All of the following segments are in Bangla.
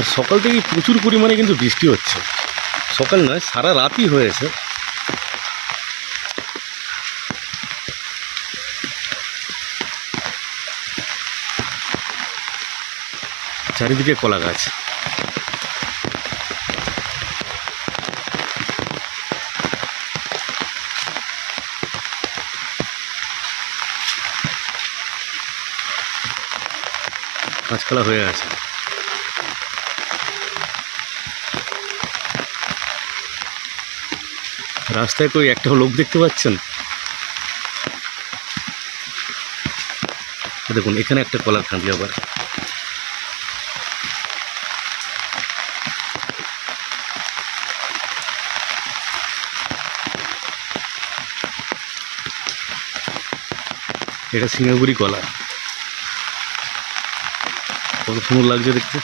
আর সকাল থেকেই প্রচুর পরিমাণে কিন্তু বৃষ্টি হচ্ছে। সকাল নয়, সারা রাতই হয়েছে। চারিদিকে কলা গাছ। গাছপালা হয়ে আছে। রাস্তায় কই একটাও লোক দেখতে পাচ্ছেন? দেখুন এখানে একটা কলার কাঁদি আবার। এটা সিঙ্গাপুরি কলা, কত সুন্দর লাগছে দেখতে।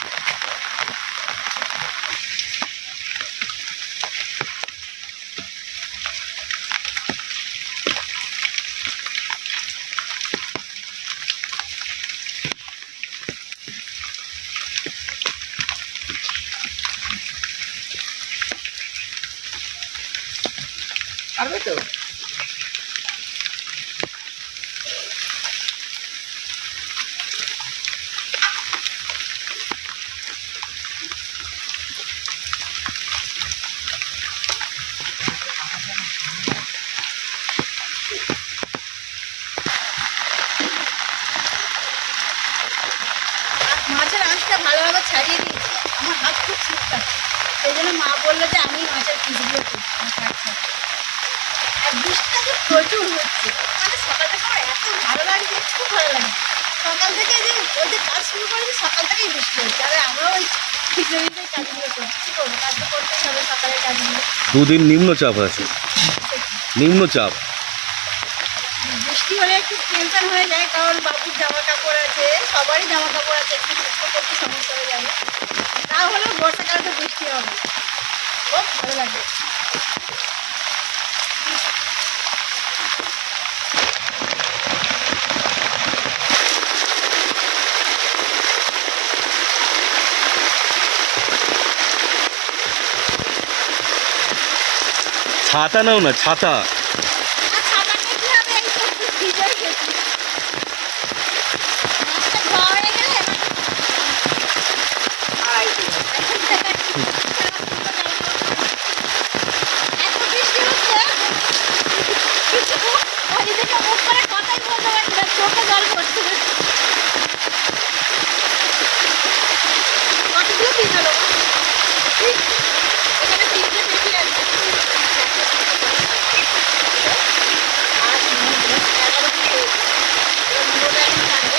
পারবে তো? মাছের আঁশটা ভালোভাবে ছাড়িয়ে দিয়েছি, আমার হাত খুব শীত, সেই জন্য মা বললো যে আমি মাছের পিসগুলো কাটছি। আর বৃষ্টিটা তো প্রচুর হচ্ছে, মানে সকালটা সময় এত ভালো লাগছে, খুব ভালো লাগছে। সকাল থেকে যে ওই যে কাজ শুরু করেছি, সকাল থেকেই বৃষ্টি হচ্ছে। আর আমরা ওই খিচুড়িতে কাজগুলো করছি, কী করবো, কাজ তো করতেই হবে সকালের কাজগুলো। দুদিন নিম্নচাপ আছে, নিম্নচাপ। বৃষ্টি হলে একটু টেনশন হয়ে যায়, কারণ বাবুর জামা কাপড় আছে, সবারই জামা কাপড় আছে, একটু শুকনো করতে সমস্যা হয়ে যাবে। তা হলেও বর্ষাকালে তো বৃষ্টি হবে, খুব ভালো লাগে। ছাতা নাও না, ছাতা। আর ছাতা নিয়ে কি হবে, এই তো ভিজে গেছি। মাছটা ধোয়া হয়ে গেলে এত বৃষ্টি হচ্ছে, বাড়ি থেকে মুখ করে কথাই বলতে পারছি না, চোখে জল পড়ছে। কতগুলো পিস হলো? এখানে তিনটে বেশি আছে। 8, 9, 10, 11 পিস হয়েছে। এবার মুড়োটা এখন থাকবে।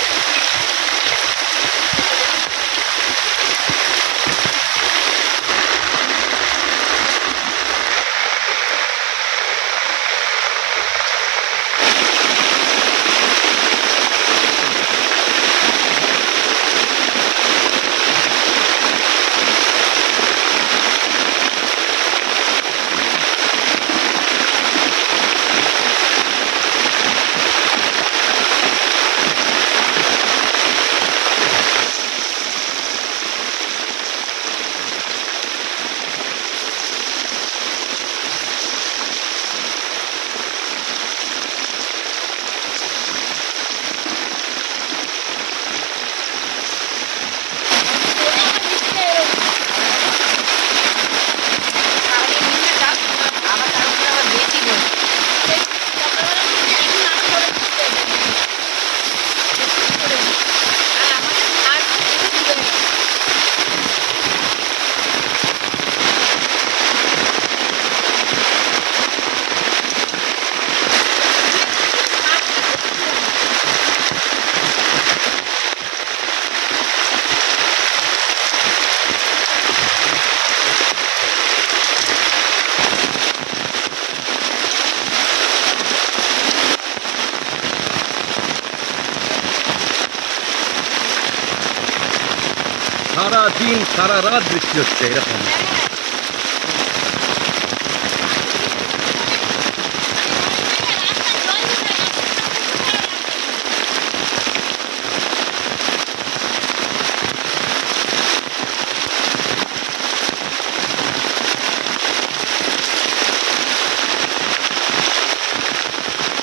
সারা দিন সারা রাত বৃষ্টি হচ্ছে এরকম।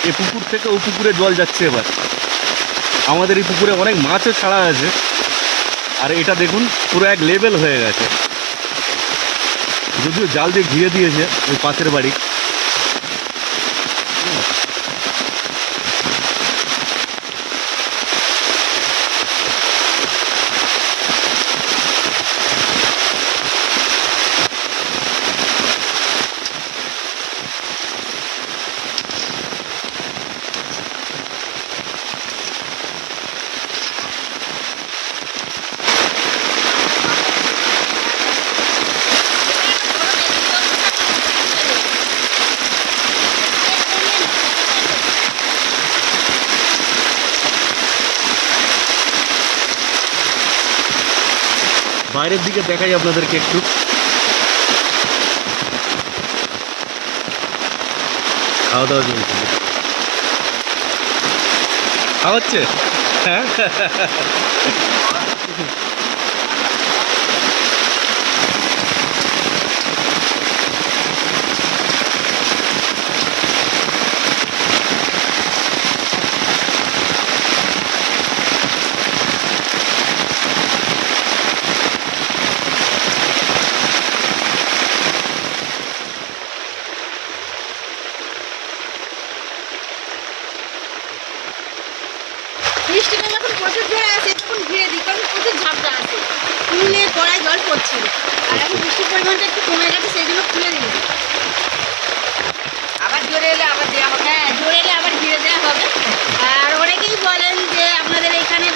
এ পুকুর থেকে ও পুকুরে জল যাচ্ছে এবার। আমাদের এই পুকুরে অনেক মাছও ছাড়া আছে, আর এটা দেখুন পুরো এক লেভেল হয়ে গেছে। যদিও জাল দিয়ে ঘিরে দিয়েছে ওই পাশের বাড়ি। বাইরের দিকে দেখাই আপনাদেরকে একটু। খাওয়া দাওয়া চলছে, খাওয়া হচ্ছে। হ্যাঁ বৃষ্টিটা যখন প্রচুর জোরে আসে তখন ঘিরে দিই, কারণ প্রচুর ঝাপটা আসে, খুলে গড়ায় জল পড়ছিল। আর এখন বৃষ্টির পরিমাণটা একটু কমে গেছে, সেই জন্য খুলে দিয়েছি। আবার জোরে এলে আবার দেওয়া হবে। হ্যাঁ, জোরে এলে আবার ঘিরে দেওয়া হবে। আর অনেকেই বলেন যে আপনাদের এখানে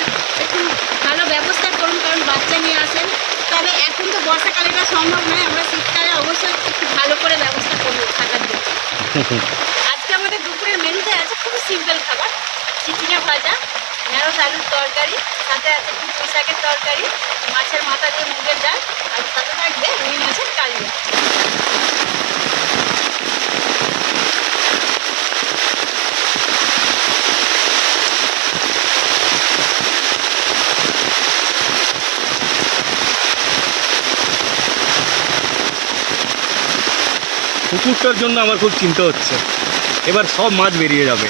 একটু ভালো ব্যবস্থা করুন, কারণ বাচ্চা নিয়ে আসেন। তবে এখন তো বর্ষাকালে এটা সম্ভব নয়, আমরা শীতকালে অবশ্যই একটু ভালো করে ব্যবস্থা করবো থাকার জন্য। আজকে আমাদের দুপুরের মেনুতে আছে খুবই সিম্পল খাবার, চিচিঙা ভাজা, ঢেঁড়স আলুর তরকারি, সাথে আছে একটু পুঁই শাকের তরকারি, মাছের মাথা দিয়ে মুগের ডাল, আর সাথে থাকবে রুই মাছের কালিয়া। পুকুরটার জন্য আমার খুব চিন্তা হচ্ছে, এবার সব মাছ বেরিয়ে যাবে।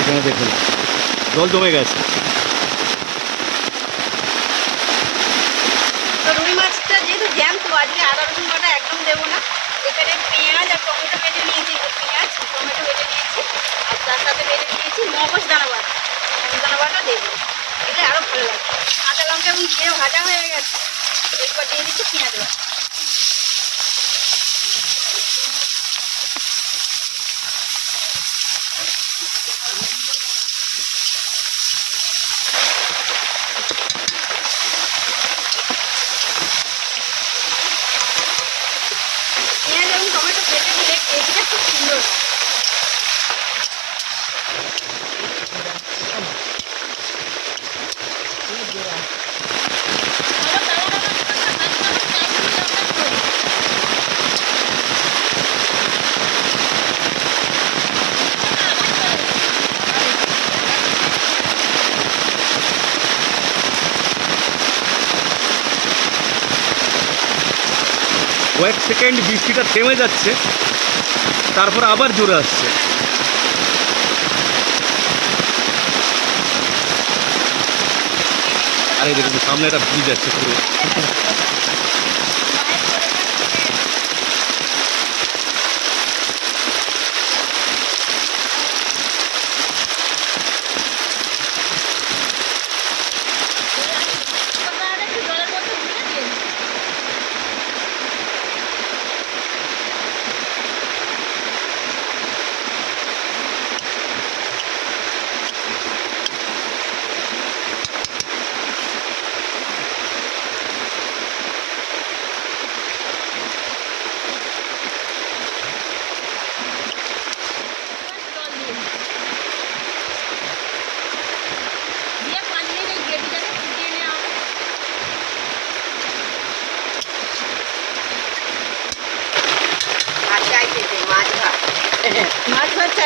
এখানে দেখুন জল জমে গেছে। তো রুই মাছটা যেহেতু জ্যান্ত, আজকে আদা রসুন বাটা একদম দেবো না। এখানে পেঁয়াজ আর টমেটো বেটে নিয়েছি, পেঁয়াজ টমেটো বেটে নিয়েছি, আর তার সাথে বেটে নিয়েছি মগজ দানা বাটা। মগজ দানা বাটা দেবো, এটা আরও ভালো লাগে। কাঁচা লঙ্কা এবং জিরে ভাজা হয়ে গেছে, এরপর দিয়ে দিচ্ছি পেঁয়াজ বাটা। পেঁয়াজ এবং টমেটো কেটে দিলে টেস্টটা খুব সুন্দর হয়। কয়েক সেকেন্ড বৃষ্টিটা থেমে যাচ্ছে, তারপর আবার জোরে আসছে। আরে দেখুন সামনে একটা ব্রিজ যাচ্ছে পুরো।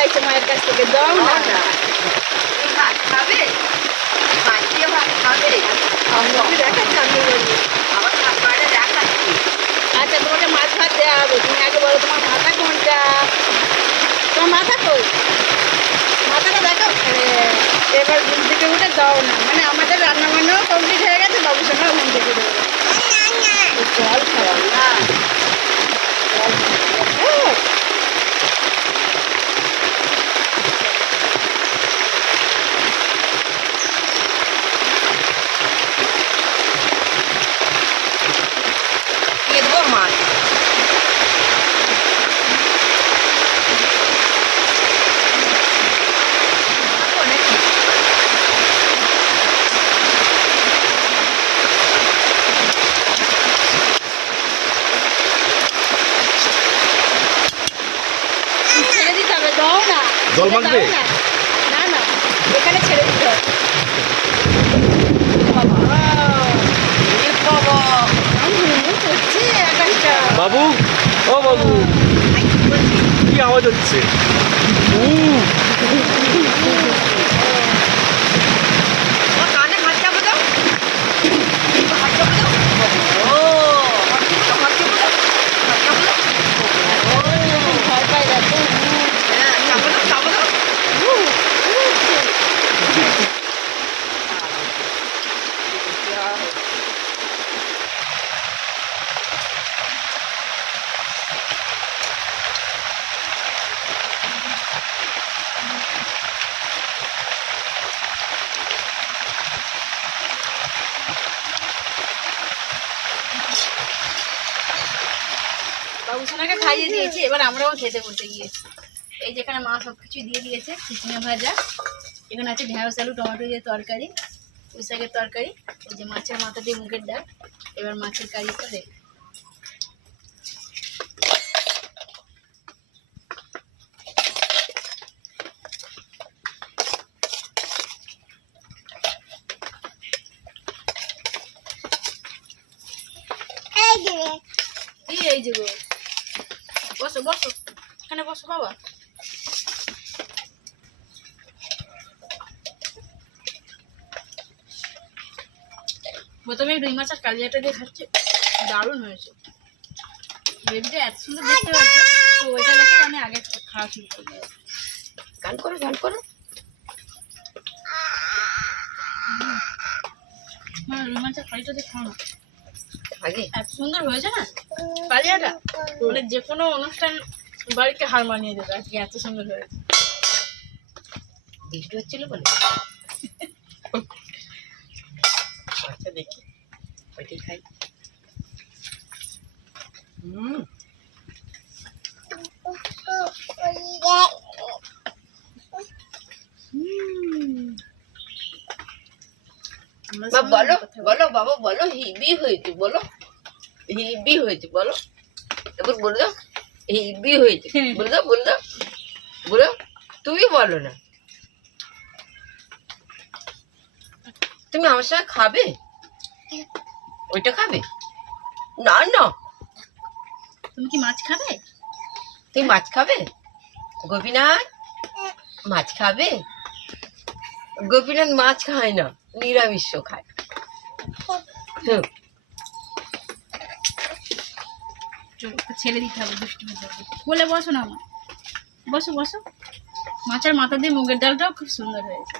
চাইছে মায়ের কাছ থেকে, দাও না। ভাত খাবে, ভাত দিয়ে ভাত খাবে। দেখাচ্ছে আমি বলি। আবার খাবারে দেখাচ্ছি। আচ্ছা তোমাকে মাছ ভাত দেওয়া হবে, তুমি আগে বলো তোমার মাথা কোনটা? তোমার মাথা কই? মাথাটা দেখো। এবার ঘুম থেকে উঠে দাও না, মানে আমাদের রান্না বান্নাও কমপ্লিট হয়ে গেছে, বাবু সঙ্গে ঘুম থেকে দেবো। জল খাওয়া না, দিয়ে দেবো মাছ। ছেড়ে দিতে হবে, দাও না। জল মাখবে? দাও না, না না, এখানে ছেড়ে দিতে হবে। করছে আকাশটা। বাবু, ও বাবু, কি আওয়াজ হচ্ছে? কানে হাত চাপো দাও, হাত চাপো দাও। ও হাত চাপো দাও, হাত চাপো দাও। ভয় পাই যাচ্ছে। হ্যাঁ, চাপো দাও, চাপো দাও। বাবু সোনাকে খাইয়ে দিয়েছি, এবার আমরাও খেতে বসে গিয়েছি। এই যেখানে মা সব কিছু দিয়ে দিয়েছে, চিচিঙে ভাজা, এখানে আছে ঢেঁড়স আলু টমেটো দিয়ে তরকারি, পুঁই শাকের তরকারি, এই যে মাছের মাথা দিয়ে মুগের ডাল। এবার মাছের কারিটা দেখ। এই যে গো, বসো বসো, এখানে বসো বাবা। প্রথমে রুই মাছ আর কালিয়াটা দিয়ে খাচ্ছে, দারুণ হয়েছে। বেবিটা এত সুন্দর দেখতে পাচ্ছে, তো ওইটা দেখে আমি আগে খাওয়া শুরু করে দিয়েছি। গান করো, গান করো। রুই মাছের কালিটা দিয়ে খাও না, আগে এত সুন্দর হয়েছে না কালিয়াটা, মানে যে কোনো অনুষ্ঠান বাড়িতে হার মানিয়ে দেবে আজকে, এত সুন্দর হয়েছে। বৃষ্টি হচ্ছিল বলে। আচ্ছা দেখি, ওইটাই খাই। বলো বলো বাবা, বলো হিবি হয়েছে, বলো হিবি হয়েছে, বলো। এবার বলে দাও হিবি হয়েছে, বলে দাও, বলে দাও, বলো। তুমি বলো না, তুমি আমার সঙ্গে খাবে, ওইটা খাবে না? না, তুমি কি মাছ খাবে? তুমি মাছ খাবে? গোপীনাথ মাছ খাবে? গোপীনাথ মাছ খায় না, নিরামিষ খায়। ছেড়ে দিতে হবে, দুষ্টু হয়ে যাবে। বলে বসো না আমার, বসো বসো। মাছের মাথা দিয়ে মুগের ডালটাও খুব সুন্দর হয়েছে।